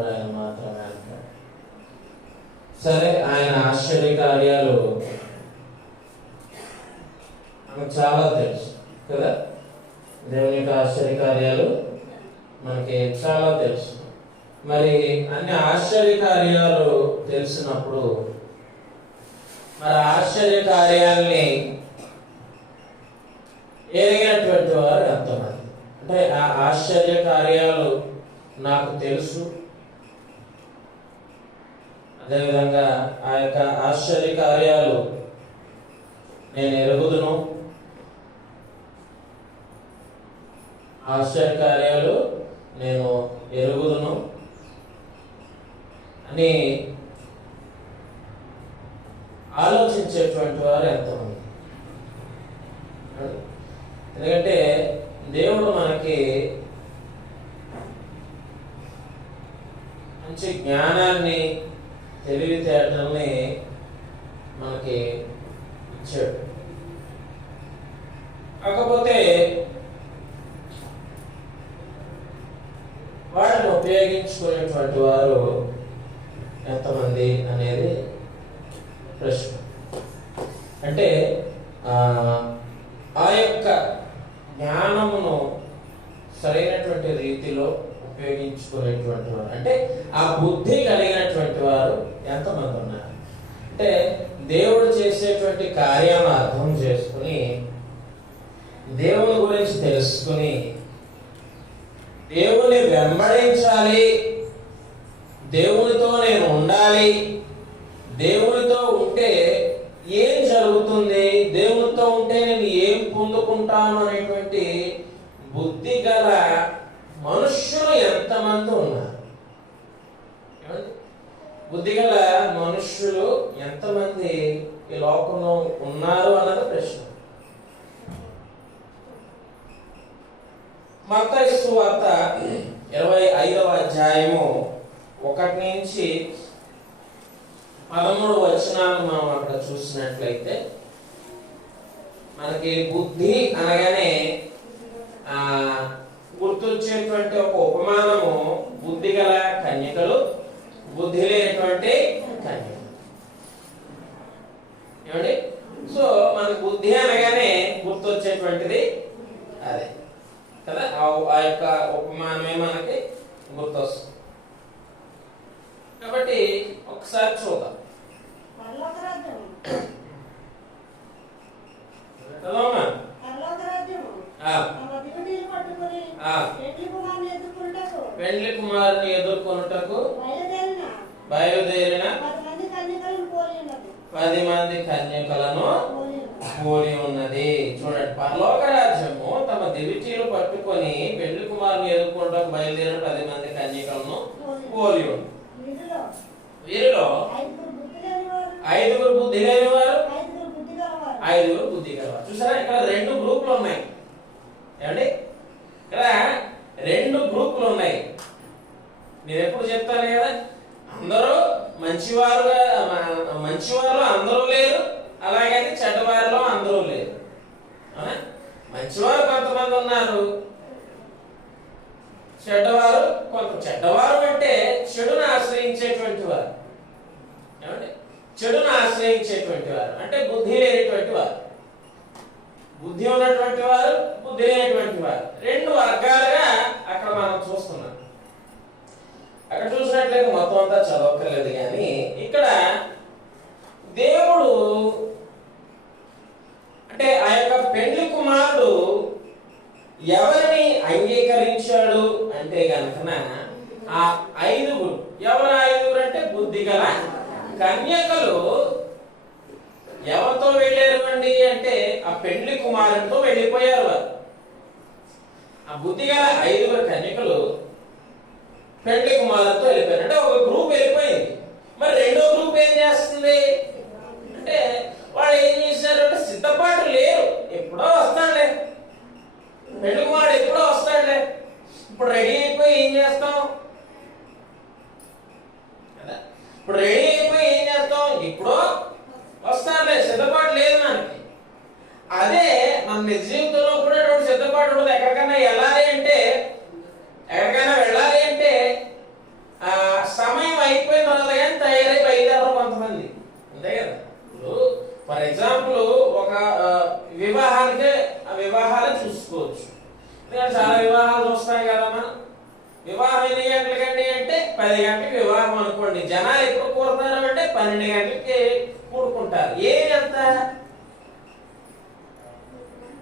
చేసేవాడు ఆయన మాత్రమే అంటాడు. సరే, ఆయన ఆశ్చర్య కార్యాలు మనకు చాలా తెలుసు కదా. దేవుని యొక్క ఆశ్చర్య కార్యాలు మనకి చాలా తెలుసు. మరి అన్ని ఆశ్చర్య కార్యాలు తెలిసినప్పుడు మరి ఆశ్చర్య కార్యాలని ఎరిగినటువంటి వారు ఎంతమంది? అంటే ఆ ఆశ్చర్య కార్యాలు నాకు తెలుసు, అదేవిధంగా ఆ యొక్క ఆశ్చర్య కార్యాలు నేను ఎరుగుదును, ఆశ్చర్య కార్యాలు నేను ఎరుగుదును అని ఆలోచించేటువంటి వారు ఎంతమంది? ఎందుకంటే దేవుడు మనకి మంచి జ్ఞానాన్ని, తెలివితేటల్ని మనకి ఇచ్చాడు. కాకపోతే వాటిని ఉపయోగించుకునేటువంటి వారు ఎంతమంది అనేది ప్రశ్న. అంటే ఆ యొక్క జ్ఞానమును సరైనటువంటి రీతిలో ఉపయోగించుకునేటువంటి వారు, అంటే ఆ బుద్ధి కలిగినటువంటి వారు ఎంతమంది ఉన్నారు? అంటే దేవుడు చేసేటువంటి కార్యాలను అర్థం చేసుకుని, దేవుని గురించి తెలుసుకుని, దేవుని వెంబడించాలి, దేవునితో నేను ఉండాలి, దేవునితో ఉంటే ఏం జరుగుతుంది, దేవునితో ఉంటే నేను ఏం పొందుకుంటాను అనేటువంటి బుద్ధి గల మనుష్యులు ఎంతమంది ఉన్నారు? బుద్ధి గల మనుష్యులు ఎంతమంది ఈ లోకంలో ఉన్నారు అన్నది ప్రశ్న. మత్తయి సువార్త 25వ అధ్యాయము 1 నుంచి 13 వచనాలను మనం అక్కడ చూసినట్లయితే మనకి బుద్ధి అనగానే గుర్తొచ్చేటువంటి ఒక ఉపమానము బుద్ధి గల కన్యకలు, బుద్ధి లేనటువంటి కన్యకలు. ఏమండి? సో మనకి బుద్ధి అనగానే గుర్తొచ్చేటువంటిది అదే కదా. ఆ యొక్క ఉపమానమే మనకి గుర్తొస్తుంది. కాబట్టి ఒకసారి చూద్దాం. పెండ్లి కుమారుని ఎదుర్కొనుటకు బయలుదేరిన 10 మంది కన్యకలను పోలి ఉన్నది. చూడండి, పరలోక రాజ్యము తమ దివిటీలు పట్టుకొని పెండ్లి కుమారుని ఎదుర్కొనుటకు బయలుదేరిన 10 మంది కన్యకలను పోలి ఉంది. వీరిలో 5 బుద్ధి లేని వారు, 5 బుద్ధి గలవారు. చూసారా, ఇక్కడ 2 గ్రూపులు ఉన్నాయి. ఏమండి? ఇక్కడ 2 గ్రూపులు ఉన్నాయి. నేను ఎప్పుడు చెప్తాను కదా, అందరూ మంచివారు అందరూ లేరు, అలాగని చెడ్డవారిలో అందరూ లేరు. మంచివారు కొంతమంది ఉన్నారు, చెడ్డవారు చెడ్డవారు అంటే చెడును ఆశ్రయించేటువంటి వారు. ఏమండి? చెడును ఆశ్రయించేటువంటి వారు అంటే బుద్ధి లేనిటువంటి వారు, బుద్ధి ఉన్నటువంటి వారు, బుద్ధి లేనటువంటి వారు. 2 వర్గాలుగా అక్కడ మనం చూస్తున్నాం. అక్కడ చూసినట్లయితే మొత్తం అంతా చదవక్కర్లేదు, కానీ ఇక్కడ దేవుడు అంటే ఆ యొక్క పెండ్లి కుమారుడు ఎవరిని అంగీకరించాడు అంటే గనుక ఆ 5 ఎవరు 5 అంటే బుద్ధి గల కన్యకలు ఎవరితో వెళ్ళారు అండి అంటే ఆ పెండ్లి కుమారుడితో వెళ్ళిపోయారు వారు. ఆ బుద్ధి గల 5 కన్యకలు పెండ్లి కుమారుడితో వెళ్ళిపోయారు. అంటే ఒక గ్రూప్ వెళ్ళిపోయింది. మరి రెండో గ్రూప్ ఏం చేస్తుంది అంటే వాళ్ళు ఏం చేశారు అంటే సిద్ధపాటు లేరు. ఎప్పుడో వస్తాడులే పెండ్లి కుమారుడు, ఎప్పుడో వస్తాడులే, ఇప్పుడు రెడీ అయిపోయి ఏం చేస్తాం కదా, ఇప్పుడు రెడీ అయిపోయి ఏం చేస్తాం, ఇప్పుడు వస్తాడులే, సిద్ధపాటు లేదు మనకి. అదే మన నిజ జీవితంలో కూడా ఎటువంటి సిద్ధపాటు ఉండదు. ఎక్కడికైనా వెళ్ళాలి అంటే, ఎక్కడికైనా వెళ్ళాలి అంటే చాలా వివాహాలు చూస్తాం కదా మనం. వివాహం ఎన్ని గంటలకండి అంటే 10 గంటలకు వివాహం అనుకోండి. జనాలు ఎప్పుడు కూడతారు అంటే 12 గంటలకి కూడుకుంటారు. ఏమి అంత?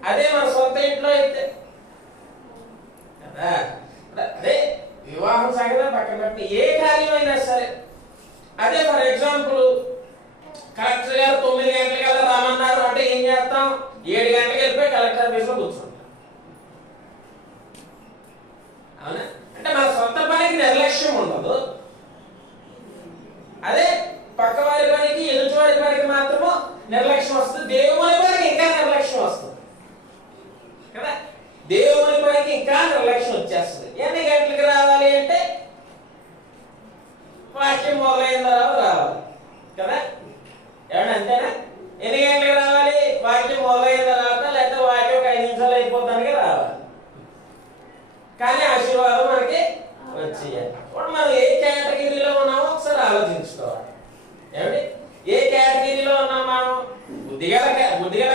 అదే మన సొంత ఇంట్లో అయితే కదా. అదే వివాహం సంగతి పక్కన పెట్టి ఏ కార్యమైనా సరే, అదే ఫర్ ఎగ్జాంపుల్ కలెక్టర్ గారు 9 గంటలకల్లా రామన్నారు అంటే ఏం చేస్తాం? 7 గంటలకు వెళ్ళిపోయి కలెక్టర్ ఆఫీస్లో కూర్చుంటాం. అవునా? అంటే మన సొంత పనికి నిర్లక్ష్యం ఉండదు. అదే పక్క వారి పనికి, ఎదుటి వారి పనికి మాత్రము నిర్లక్ష్యం వస్తుంది. దేవుని పనికి ఇంకా నిర్లక్ష్యం వస్తుంది కదా. దేవుని పనికి ఇంకా నిర్లక్ష్యం వచ్చేస్తుంది. ఎన్ని గంటలకు రావాలి అంటే వాక్యం మొదలైన తర్వాత రావాలి కదా. ఏమన్నా అంతేనా? ఎన్ని గంటలకు రావాలి? వాక్యం మొదలైన తర్వాత, లేకపోతే వాక్యం ఒక 5 నిమిషాలు అయిపోతానికి రావాలి. కానీ ఆశీర్వాదం మనకి వచ్చేయాలి. ఇప్పుడు మనం ఏ కేటగిరీలో ఉన్నామో ఒకసారి ఆలోచించుకోవాలి. ఏమిటి? ఏ కేటగిరీలో ఉన్నాం మనం? బుద్ధిగల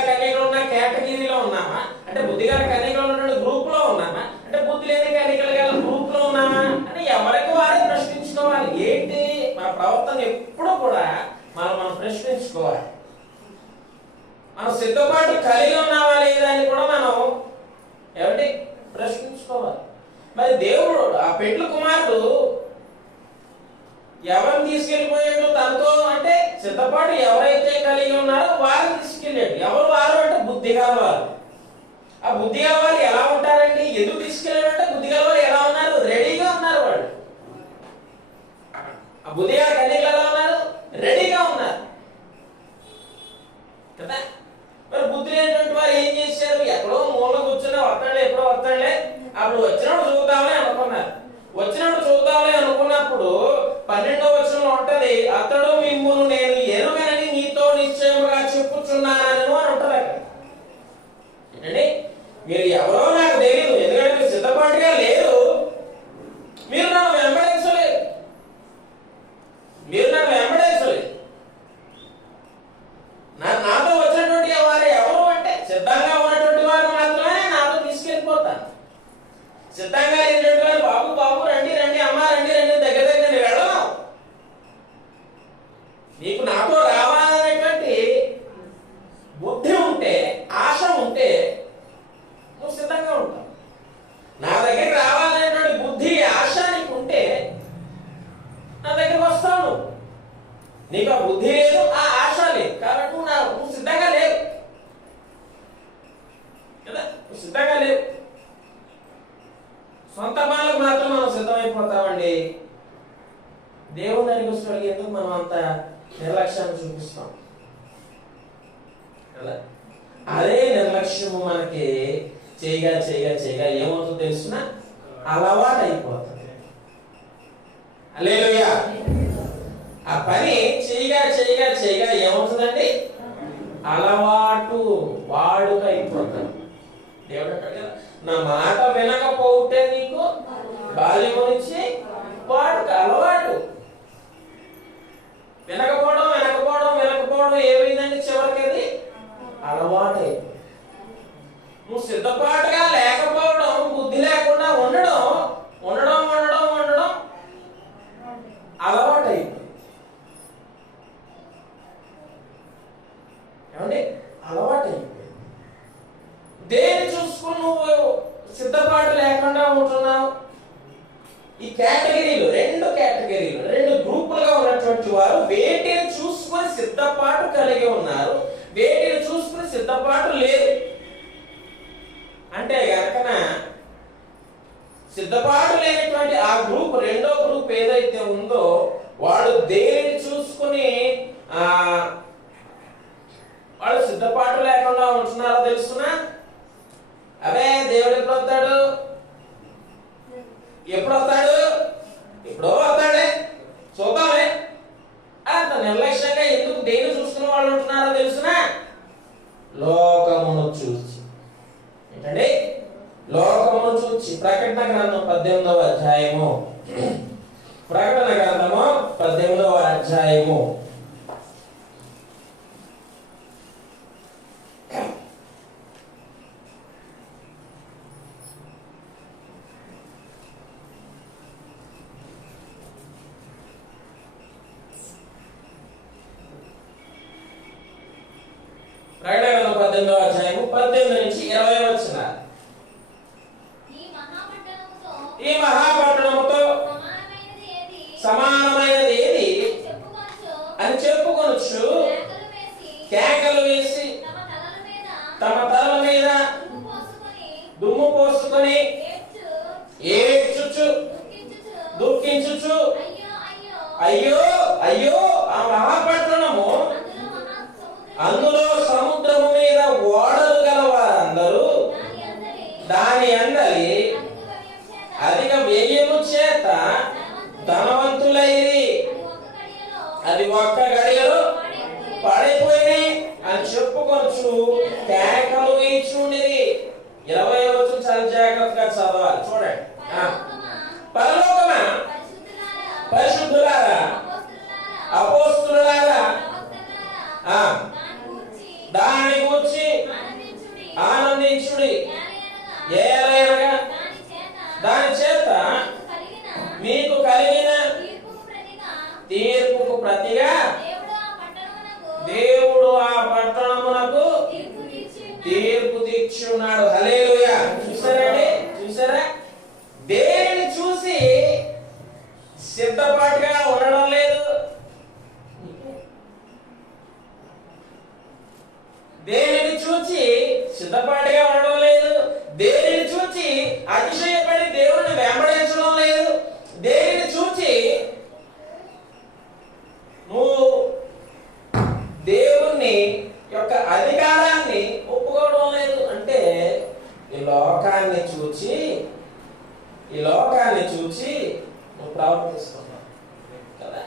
కన్యకలు ఉన్న కేటగిరీలో ఉన్నామా? అంటే బుద్ధిగల కన్యకలు ఉన్న గ్రూప్ లో ఉన్నామా? అంటే బుద్ధి లేని కన్యకలు గల గ్రూప్ లో ఉన్నామా అని ఎవరికి వారే ప్రశ్నించుకోవాలి. ఏంటి మన ప్రవర్తన ఎప్పుడు కూడా మనం ప్రశ్నించుకోవాలి. మనం సిద్ధపాటు కలిగి ఉన్నామా లేదా అని కూడా మనం ఏమిటి ప్రశ్నించుకోవాలి. మరి దేవుడు ఆ పెండ్లి కుమారుడు ఎవరిని తీసుకెళ్లిపోయాడు తనతో అంటే సిద్ధపాటు ఎవరైతే కలిగి ఉన్నారో వారిని తీసుకెళ్ళాడు. ఎవరు వారు అంటే బుద్ధి గలవారు. ఆ బుద్ధి గలవారు ఎలా ఉంటారండి? ఎందుకు తీసుకెళ్ళాడంటే బుద్ధి గలవారు ఎలా ఉన్నారు? రెడీగా ఉన్నారు. వాళ్ళు ఆ బుద్ధి గల కన్యకలు ఎలా ఉన్నారు? రెడీగా ఉన్నారు కదా. మరి బుద్ధి లేనటువంటి వారు ఏం చేశారు? ఎక్కడో మూల కూర్చుని వస్తాడులే, ఎప్పుడో వస్తాడులే, అప్పుడు వచ్చినప్పుడు చూద్దామని అనుకున్నారు. వచ్చినప్పుడు చూద్దామని అనుకున్నప్పుడు 12వ వచనంలో ఉంటది, అతడు మిమ్మును నేను ఎరుగనని నీతో నిశ్చయముగా చెప్పుచున్నాను అని ఉంటది అక్కడ. ఏంటండి? మీరు ఎవరో నాకు తెలియదు, ఎందుకంటే మీరు సిద్ధపాటుగా లేరు, మీరు నన్ను వెంబడించలేదు, నాతో వచ్చినటువంటి వారు ఎవరు అంటే సిద్ధంగా ఉన్నటువంటి వారు మాత్రమే నాతో తీసుకెళ్ళిపోతాను. సిద్ధంగా లేనటువంటి వారు బాబు రండి అమ్మ రండి దగ్గర నేను వెళ్ళను. నీకు నాతో రావాలనేటువంటి బుద్ధి ఉంటే, ఆశ ఉంటే నువ్వు సిద్ధంగా ఉంటావు. నా దగ్గరికి రావాలనేటువంటి బుద్ధి, ఆశ నీకు ఉంటే నా దగ్గరికి వస్తావు. నీకు ఆ బుద్ధి లేదు, ఆ ఆశ లేదు, కాబట్టి నువ్వు సిద్ధంగా లేవు కదా. నువ్వు సిద్ధంగా లేవు. సొంత పనులకు మాత్రం మనం సిద్ధమైపోతామండి. దేవుని దానికి వస్తువులకి ఎందుకు మనం అంత నిర్లక్ష్యాన్ని చూపిస్తాం కదా. అదే నిర్లక్ష్యము మనకి చేయగా ఏమవుతుందో తెలుసునా? అలవాటు అయిపోతుంది. హల్లెలూయా. ఆ పని చేయగా ఏమవుతుందండి? అలవాటు, వాడుక అయిపోతాడు. దేవుడు అంటాడు కదా, నా మాట వినకపోతే నీకు బాల్యము నుంచి వాడుక, అలవాటు. వినకపోవడం ఏమైందండి? చివరికి అది అలవాటు అయిపోయింది. నువ్వు సిద్ధపాటుగా లేకపోవడం, బుద్ధి లేకుండా ఉండడం అలవాటు అయిపోయింది. ఏమండి? అలవాటు అయిపోయింది. దేని చూసుకుని నువ్వు సిద్ధపాటు లేకుండా ఉంటున్నావు? ఈ కేటగిరీలు, రెండు గ్రూపులుగా ఉన్నటువంటి వారు వేటిని చూసుకుని సిద్ధపాటు కలిగి ఉన్నారు, వేటిని చూసుకుని సిద్ధపాటు లేదు అంటే గనకన సిద్ధపాటు లేనటువంటి ఆ గ్రూప్, రెండో గ్రూప్ ఏదైతే ఉందో వాడు దేనిని చూసుకుని వాడు సిద్ధపాటు లేకుండా ఉంటున్నారో తెలుసునా? అదే దేవుడు ఎప్పుడు వస్తాడు? ఎప్పుడో వస్తాడే, చూద్దామే. అంత నిర్లక్ష్యంగా ఎందుకు దేని చూసుకున్న వాళ్ళు ఉంటున్నారో తెలుసునా? లోకమును చూసి. ఏంటండి? లోకమును చూచి. ప్రకటన గ్రంథం 18వ అధ్యాయము, ప్రకటన గ్రంథము 18వ అధ్యాయము 18వ అధ్యాయము 18 నుంచి 20 వచనాలు. ఈ మహాపట్టణముతో సమానమైనది ఏది అని చెప్పుకొనొచ్చు కేకలు వేసి తమ తలల మీద దుమ్ము పోసుకొని ఏడ్చుచు దుఃఖించుచు అయ్యో అయ్యో ఆ మహాపట్టణము అందులో సముద్రము మీద ఓడలు గలవారందరూ దాని అందరి అధిక వ్యయము చేత ధనవంతులైరి, అది ఒక్క గడియలో పడిపోయి అని చెప్పుకొనొచ్చు కేకలు వేయుచుండిరి. 20వ వచనం చాలా జాగ్రత్తగా చదవాలి, చూడండి. పరలోకమా, పరిశుద్ధులారా, అపోస్తలులారా, దాని గూర్చి ఆనందించుడి. ఏలయనగా దాని చేత మీకు కలిగిన తీర్పుకు ప్రతిగా దేవుడు ఆ పట్టణమునకు తీర్పు తీర్చున్నాడు. హల్లెలూయా. చూసారండి, చూసారా? దేనిని చూసి సిద్ధపాటుగా ఉండడం లేదు, దేనిని చూచి సిద్ధపాటుగా ఉండడం లేదు, దేనిని చూచి అతిశయపడి దేవుని వెంబడించడం లేదు, దేనిని చూచి నువ్వు దేవుని యొక్క అధికారాన్ని ఒప్పుకోవడం లేదు. అంటే ఈ లోకాన్ని చూచి నువ్వు ప్రవర్తిస్తున్నావు కదా.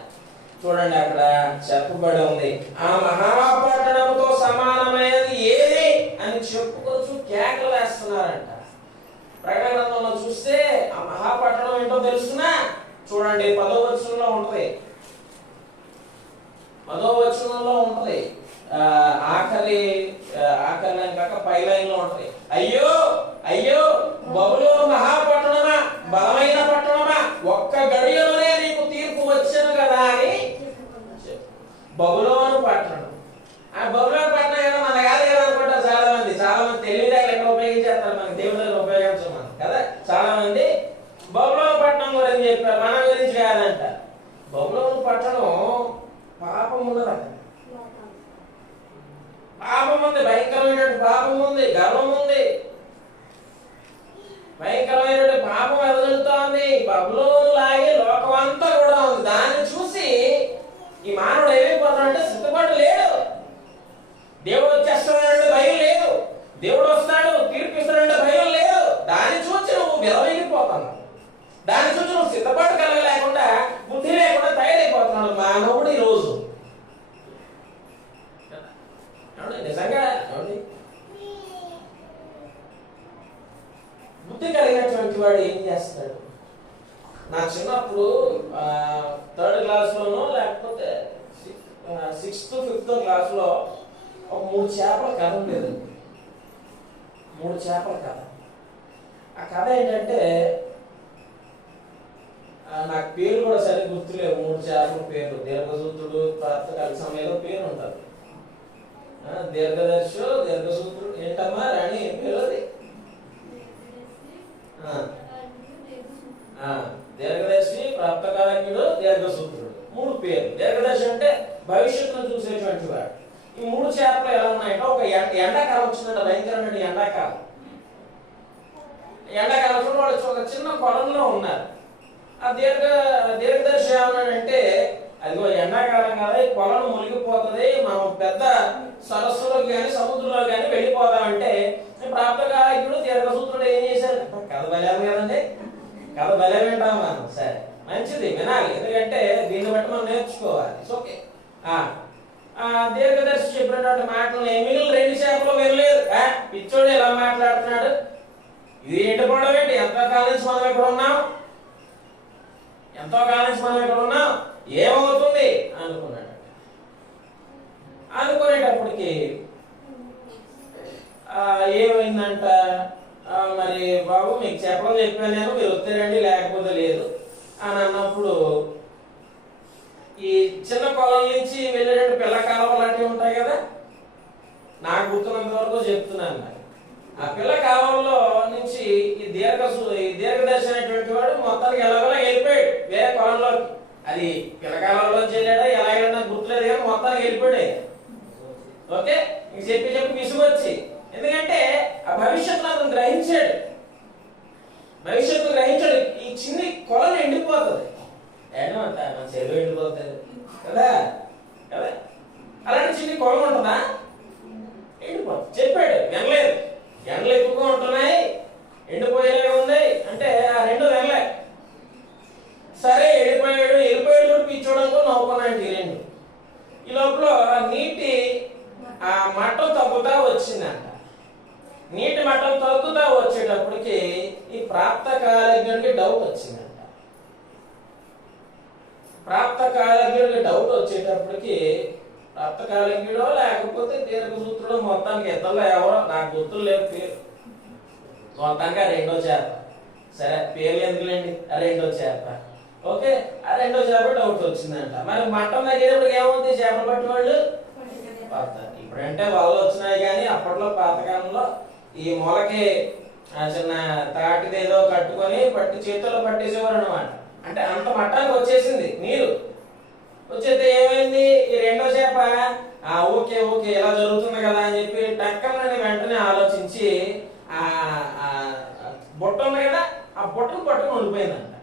చూడండి, అక్కడ చెప్పబడి ఉంది, ఆ మహాపట్టణంతో సమానమైనది ఏది అని చెప్పుకోవచ్చు కేకలు వేస్తున్నారంట. ప్రకటన గ్రంథంలో చూస్తే ఆ మహాపట్టణం ఏంటో తెలుసునా? చూడండి, 10వ వచనంలో ఉంటది. 10వ వచనంలో ఉంటది. ఆఖరి లైన్ కాక పై లైన్ లో ఉంటది. అయ్యో అయ్యో బబులోను మహాపట్టణమా, బలమైన పట్టణమా, ఒక్క గడియలోనే నీకు తీర్పు వచ్చాను కదా అని. బబులోను పట్టణం, ఆ బబులోను పట్టణం ఏదో మన కాదు కదా అనుకుంటారు చాలా మంది తెలివితేటలు ఎక్కడ ఉపయోగించేస్తారు, మనకి దేవుడి దగ్గర ఉపయోగించమని కదా. చాలా మంది బబులోను పట్టణం గురించి చెప్పారు, మన గురించి కాదంట. బబులోను పట్టణం పాపం ఉన్నదట, పాపం ఉంది, భయంకరమైనటువంటి పాపం ఉంది, గర్వం ఉంది, భయంకరమైనటువంటి పాపం ఎదుగుతోంది. బబులోను లాగే లోకం అంతా కూడా ఉంది. దాన్ని చూసి ఈ మానవుడు ఏమైపోతాడంటే సిద్ధపడి లేడు. దేవుడు వచ్చేస్తాడంటే భయం లేదు, దేవుడు వస్తాడు తీర్పిస్తాడంటే భయం లేదు. దాన్ని చూసి నువ్వు విరవగిపోతున్నావు, దాన్ని చూసి నువ్వు సిద్ధపాటు కలగలేకుండా, బుద్ధి లేకుండా తయారైపోతున్నాడు మానవుడు ఈ రోజు. నిజంగా బుద్ధి కలిగినటువంటి వాడు ఏం చేస్తాడు? నా చిన్నప్పుడు 3rd క్లాస్లోనో లేకపోతే 6th 5th క్లాస్లో ఒక 3 చేపల కథ ఉండేది. 3 చేపల కథ. ఆ కథ ఏంటంటే, నాకు పేరు కూడా సరిగ్గా గుర్తులేవు. 3 చేపల పేర్లు, దీర్ఘసూత్రుడు, ప్రాప్తకాల ఏదో పేరు ఉంటుంది. దీర్ఘదర్శి, దీర్ఘసూత్రుడు, ఏంటమ్మా రాణి ఏం పేరు అది? దీర్ఘదర్శి, ప్రాప్తకాలజ్ఞుడు, దీర్ఘసూత్రుడు, 3 పేర్లు. దీర్ఘదర్శి అంటే భవిష్యత్తును చూసేటువంటి వాడు. ఈ 3 చేపలు ఎలా ఉన్నాయంటే, ఒక ఎండాకాలం వచ్చిందంట, భయంకరమైన ఎండాకాలం. ఎండాకాలం వచ్చిన వాళ్ళు ఒక చిన్న పొలంలో ఉన్నారు. ఆ దీర్ఘదర్శి ఏమన్నాడంటే, అదిగో ఎండాకాలం కదా, ఈ పొలం మునిగిపోతుంది, మనం పెద్ద సరస్సులోకి కానీ సముద్రంలో కానీ వెళ్ళిపోదామంటే, ప్రాప్తకాలజ్ఞుడు దీర్ఘసూత్రుడు ఏం చేశారు? కథ బలేము కదండి, కథ బలే వింటాం మనం. సరే, మంచిది, వినాలి, ఎందుకంటే దీన్ని బట్టి మనం నేర్చుకోవాలి. ఓకే. దీర్ఘదర్శి చెప్పినటువంటి మాటలు మిగిలిన 2 చేపలు వినలేదు. పిచ్చోడు ఎలా మాట్లాడుతున్నాడు, ఇది ఎండిపోవడం ఏంటి, ఎంతో కాలం నుంచి మనం ఇక్కడ ఉన్నాం, ఏమవుతుంది అనుకున్నాడు. అనుకునేటప్పటికి ఏమైందంట, మరి బాబు మీకు చెప్పడం చెప్పాను నేను, మీరు వస్తారండి లేకపోతే లేదు అని అన్నప్పుడు, ఈ చిన్న పొలం నుంచి వెళ్ళేటట్టు పిల్ల కాలువ లాంటివి ఉంటాయి కదా, నాకు గుర్తున్నంత వరకు చెప్తున్నాను. మరి ఆ పిల్ల కాలంలో నుంచి ఈ దీర్ఘదర్శి అనేటువంటి వాడు మొత్తానికి ఎలాగోలా వెళ్ళిపోయాడు వేరే పొలంలోకి. అది పిల్లకాలంలోంచి వెళ్ళాడా ఎలాగైనా నాకు గుర్తులేదు కానీ మొత్తానికి వెళ్ళిపోయాడు. ఓకే, ఇంక చెప్పి విసుగు వచ్చి, ఎందుకంటే ఆ భవిష్యత్తును అతను గ్రహించాడు. ఈ చిన్ని కొలను ఎండిపోతుంది, ఏమంట మన చెరువు ఎండిపోతుంది కదా కదా. అలాంటి చిన్ని కొలం ఉంటుందా? ఎండిపోతుంది. చెప్పాడు, వినలేదు. ఎండలు ఎక్కువగా ఉంటున్నాయి, ఎండిపోయేలాగా ఉంది అంటే ఆ రెండు వినలే. సరే వెళ్ళిపోయాడు కూడా పిచ్చోడంతో నవ్వుకున్నాడు ఈ రెండు. ఈ లోపల నీటి ఆ మట్టం తగ్గుతా వచ్చిందంట. నీటి మట్టం తగ్గుతా వచ్చేటప్పటికి ఈ ప్రాప్త కాలజ్ఞుడికి డౌట్ వచ్చిందంట. ప్రాప్త కాలజ్ఞుడో లేకపోతే దీర్ఘసూత్రుడో, మొత్తానికి ఇద్దరులో ఎవరో నాకు గుర్తులు లేవు పేరు. మొత్తానికి ఆ రెండో చేప. సరే పేర్లు ఎందుకులేండి, ఆ రెండో చేప. ఓకే, ఆ రెండో చేప డౌట్ వచ్చిందంట. మరి మట్టం తగ్గేటప్పుడు ఏముంది? చేపలు పట్టి వాళ్ళు పడతారు. ఇప్పుడంటే వాళ్ళు వచ్చినాయి కానీ అప్పట్లో పాతకాలంలో ఈ మూలకి చిన్న తాటిది ఏదో కట్టుకొని చేతుల్లో పట్టేసేవారు అనమాట. అంటే అంత మట్టానికి వచ్చేసింది నీరు. వచ్చేస్తే ఏమైంది? ఈ రెండో చేప ఓకే ఇలా జరుగుతుంది కదా అని చెప్పి టక్కనని వెంటనే ఆలోచించి ఆ బొట్ట ఉంది కదా, ఆ బొట్టను పట్టుకుని ఉండిపోయిందంట.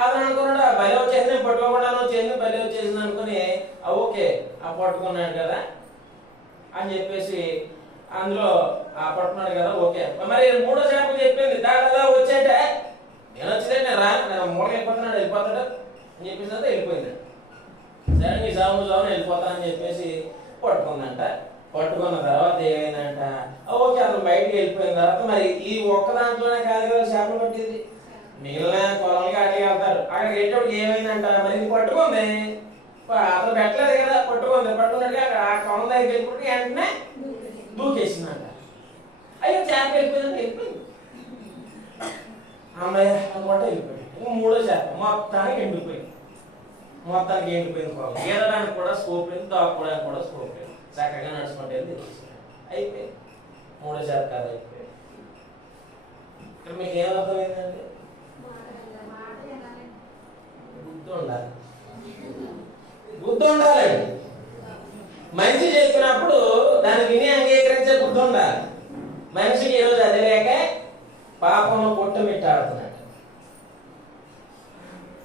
అతను అనుకున్నాడు ఆ బలి వచ్చేసింది, పట్టుకోకుండా వచ్చేసింది, బలి వచ్చేసింది అనుకుని ఓకే ఆ పట్టుకున్నాడు కదా అని చెప్పేసి అందులో ఆ పట్టుకున్నాడు కదా ఓకే. మరి మూడో చేప చెప్పింది దాదా వచ్చాట, నేను వచ్చిందంటే నేను మూలకి వెళ్ళిపోతాడు అని చెప్పేసి వెళ్ళిపోయింది. సరే నీ సాము వెళ్ళిపోతానని చెప్పేసి పట్టుకుందంట. పట్టుకున్న తర్వాత ఏమైందంట, ఓకే అతను బయటికి వెళ్ళిపోయిన తర్వాత మరి ఈ ఒక్క దాంట్లోనే కాదు కదా చేపలు పట్టింది, మిగిలిన పొలంగా అడిగి వెళ్తారు. అక్కడికి వెళ్ళేటప్పుడు ఏమైందంట, మరి ఇది పట్టుకుంది, అతను పెట్టలేదు కదా, పట్టుకున్నట్టుగా ఆ కొలం దగ్గరికి వెళ్ళిపోతే వెంటనే దూకేసిందంట. అయ్యో చేప వెళ్ళిపోయింది. అమ్మాయి అనుకుంటే వెళ్ళిపోయింది. ఇంక మూడో చేప మొత్తానికి ఎండిపోయింది కొలం. ఈదడానికి కూడా స్కోప్ లేదు, దాక్కోవడానికి కూడా స్కోప్ లేదు. చక్కగా నడుచుకుంటే అయిపోయింది. మూడో చేప కాదు అయిపోయింది. ఇక్కడ మీకు ఏమర్థమైందండి? బుద్ధి ఉండాలండి. మంచి చెప్పినప్పుడు దాన్ని విని అంగీకరించే బుద్ధి ఉండాలి. మనిషికి ఈరోజు అది లేక పాపంలో కొట్టుమిట్టాడుతున్నాడు.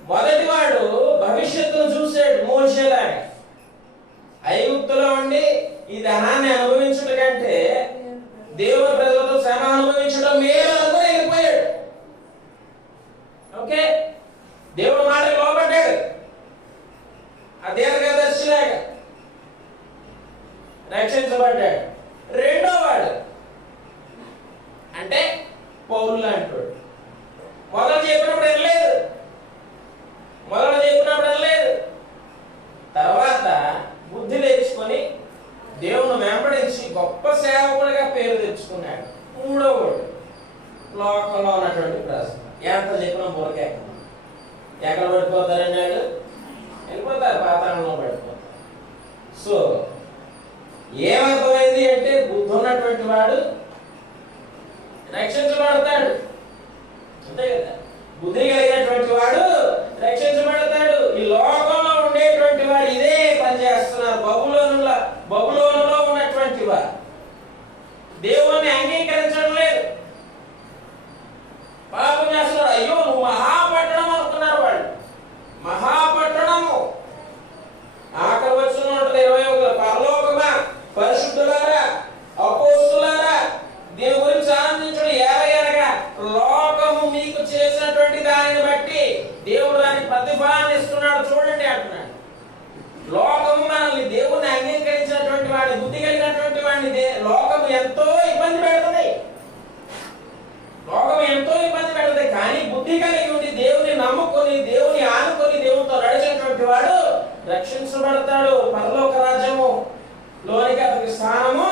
మొదటివాడు భవిష్యత్తును చూసాడు మోషేలాగా. ఐగుప్తులో ఉండి ఈ ధనాన్ని అనుభవించడం కంటే దేవుని ప్రజలతో శ్రమ అనుభవించడం మేలు అనుకుని వెళ్ళిపోయాడు. ఓకే, దేవుడు మాటకు లోబడ్డాడు. ఆ దీర్ఘదర్శిలాగా రక్షించబడ్డాడు. రెండో వాడు అంటే పౌలు లాంటి మొదలు చెప్పినప్పుడు వెళ్ళలేదు, తర్వాత బుద్ధి తెచ్చుకొని దేవుని వెంబడించి గొప్ప సేవకుడిగా పేరు తెచ్చుకున్నాడు. మూడో వాడు లోకంలో ఉన్నటువంటి ప్రజలు ఎంత చెప్పినా బురకెక్క ఎక్కడ పడిపోతారండి? వాళ్ళు వెళ్ళిపోతారు, పాతాళంలో పడిపోతారు. సో ఏమర్థమైంది అంటే బుద్ధి ఉన్నటువంటి వాడు రక్షించబడతాడు, అంతే కదా. బుద్ధి కలిగినటువంటి వాడు రక్షించబడతాడు. ఈ లోకంలో ఉండేటువంటి వాడు ఇదే పని చేస్తున్నారు. బబులోనులో ఉన్నటువంటి వాడు దేవుణ్ణి అంగీకరించడం లేదు, పాపం చేస్తున్నారు. అయ్యో నువ్వు మహాపట్టణం అనుకున్నారు వాళ్ళు. మహాపట్టణము ఆఖరి వచనంలో ఉంటుంది 21, పరలోకమా పరిశుద్ధులారా అపోస్తులారా దీని గురించి ఆనందించడం ఏలయనగా లోకము మీకు చేసినటువంటి దానిని బట్టి దేవుడు దానికి ప్రతిఫలాన్ని ఇస్తున్నాడు చూడండి అంటున్నాడు. లోకము మనల్ని దేవుణ్ణి అంగీకరించినటువంటి వాడిని, బుద్ధి కలిగినటువంటి వాడిని లోకము ఎంతో ఇబ్బంది పెడుతుంది. కానీ బుద్ధి కలిగి ఉండి దేవుని నమ్ముకొని దేవుని ఆనుకొని దేవునితో నడిచినటువంటి వాడు రక్షించబడతాడు. పరలోక రాజ్యము లోనికి అతనికి స్థానము